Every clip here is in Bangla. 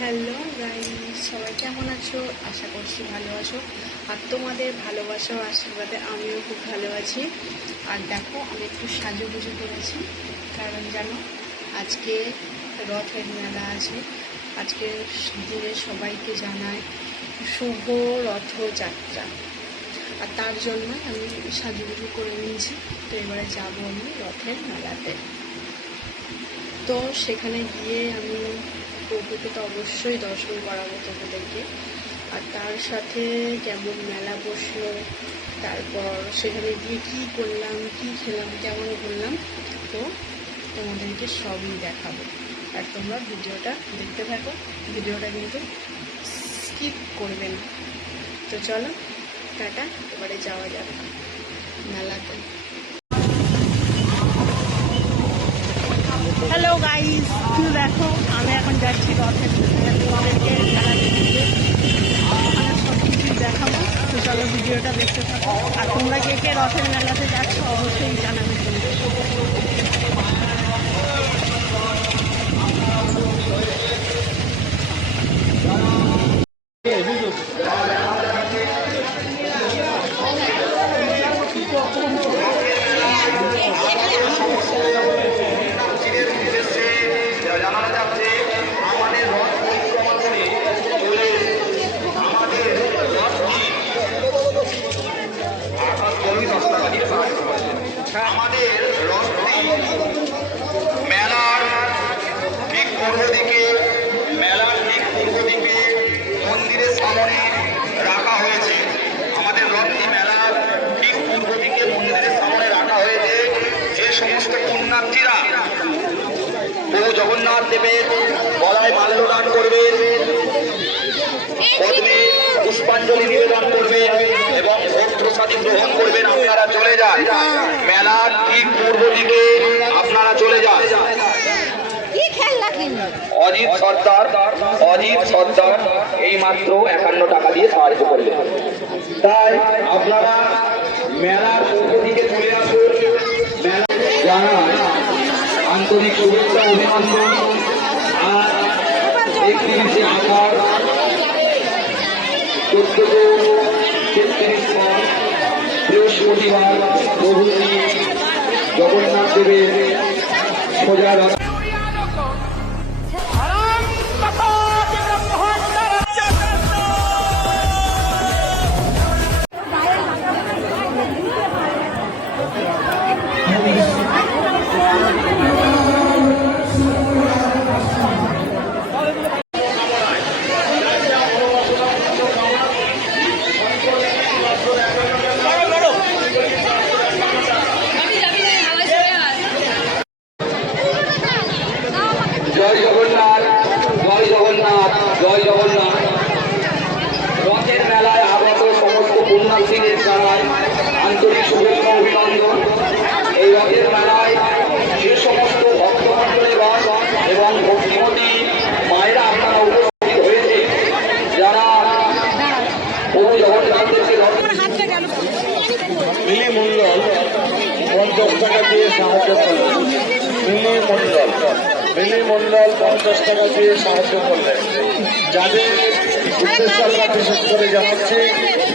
হ্যালো গাইস, সবাই কেমন আছো? আশা করছি ভালো আছো। আর তোমাদের ভালোবাসা ও আশীর্বাদে আমিও খুব ভালো আছি। আর দেখো, আমি একটু সাজুগুজু করেছি, কারণ জানো আজকে রথের মেলা আছে। আজকের দিনে সবাইকে জানায় শুভ রথযাত্রা, আর তার জন্য আমি সাজুগুজু করে নিয়েছি। তো এবারে যাবো আমি রথের মেলাতে। তো সেখানে গিয়ে আমি প্রভুকে তো অবশ্যই দর্শন করাবো তোমাদেরকে, আর তার সাথে কেমন মেলা বসলো, তারপর সেখানে গিয়ে কী করলাম, কী খেলাম, কেমন ঘুরলাম, তো তোমাদেরকে সবই দেখাবো। আর তোমরা ভিডিওটা দেখতে থাকো, ভিডিওটা কিন্তু স্কিপ করবে না। তো চলো টাটা, এবারে যাওয়া যাবে মেলাতে। হ্যালো গাইস, দেখো আমি এখন যাচ্ছি রথের তোমাদেরকে মেলাতে দিতে, ওখানে সব কিছু দেখাবো। তো চলো ভিডিওটা দেখতে থাকো। আর তোমরা কে কে রথের মেলাতে যাচ্ছ অবশ্যই জানাবে কিন্তু। আমাদের রথটি মেলার ঠিক পূর্ব দিকে মন্দিরের সামনে রাখা হয়েছে। আমাদের রথটি মেলার ঠিক পূর্ব দিকে মন্দিরের সামনে রাখা হয়েছে। যে সমস্ত পুণ্যার্থীরা প্রভু জগন্নাথ দেবের গলায় মাল্যদান করবেন, পদ্মে পুষ্পাঞ্জলি নিবেদন করবেন এবং ভোগ প্রসাদী গ্রহণ করবেন, আপনারা চলে যান মেলার ঠিক পূর্ব দিকে, আপনারা চলে যান। অজিত সর্দার এই মাত্র 51 টাকা দিয়ে সাহায্য করলেন। তাই আপনারা মেলার পূর্ব দিকে চলে আসুন। মেলা আন্তরিক শুভেচ্ছা অভিনন্দন। আর 31শে আষাঢ় 1433 সাল বৃহস্পতিবার প্রভু জগন্নাথ দেবের সোজা জয় জগন্নাথ, জয় জগন্নাথ, জয় জগন্নাথ। রথের মেলায় আগত সমস্ত পুণ্যার্থীদের জানায় আন্তরিক শুভেচ্ছা অভিনন্দন। এই রথের মেলায় যে সমস্ত ভক্তমণ্ডলীগণ এবং ভক্তিমতী মায়েরা আপনারা উপস্থিত হয়েছে, যারা প্রভু জগন্নাথদেরকে মিলি মণ্ডল 50 টাকা দিয়ে সাহায্য করলেন। মিলি মণ্ডল 50 টাকা দিয়ে সাহায্য করলেন। যাদের উদ্দেশ্যে আমরা বিশেষ করে জানাচ্ছি,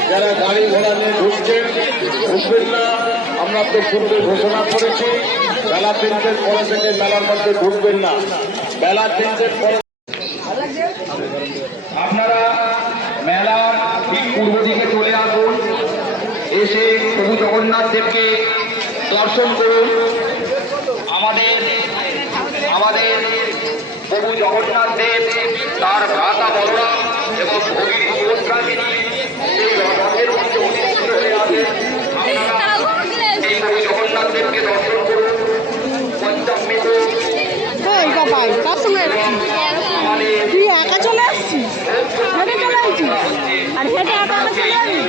যারা গাড়ি ঘোড়া নিয়ে ঢুকবেন না। আমরা তো পূর্বে ঘোষণা করেছি বেলা 3টের পরে থেকে মেলার মধ্যে ঢুকবেন না। বেলা 3টের পরে আপনারা মেলার ঠিক পূর্ব দিকে চলে আসুন, এসে প্রভু জগন্নাথ দেবকে দর্শন করুন। আমাদের প্রভু জগন্নাথ দেব তার ভ্রাতা বলরাম এবং ভগিনী সুভদ্রাকে নিয়ে এই রথের মধ্যে অধিষ্ঠিত হয়ে আছেন। আপনারা এই প্রভু জগন্নাথ দেবকে দর্শন করুন। পঞ্চামৃত তুই একা চলে আসছিস, হেঁটে চলে আসছিস, আর হেঁটে একা চলে আসছিস।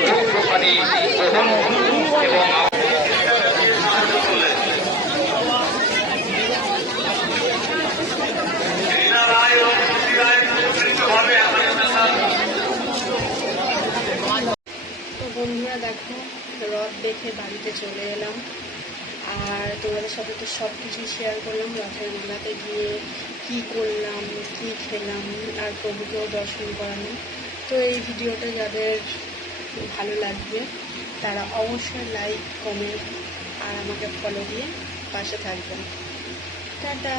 বন্ধুরা দেখো, রথ দেখে বাড়িতে চলে এলাম। আর তোমাদের সাথে তো সব কিছুই শেয়ার করলাম, রথের মেলাতে গিয়ে কী করলাম, কী খেলাম, আর প্রভুকেও দর্শন করালাম। তো এই ভিডিওটা যাদের ভালো লাগবে তারা অবশ্যই লাইক, কমেন্ট আর আমাকে ফলো দিয়ে পাশে থাকবেন। টাটা।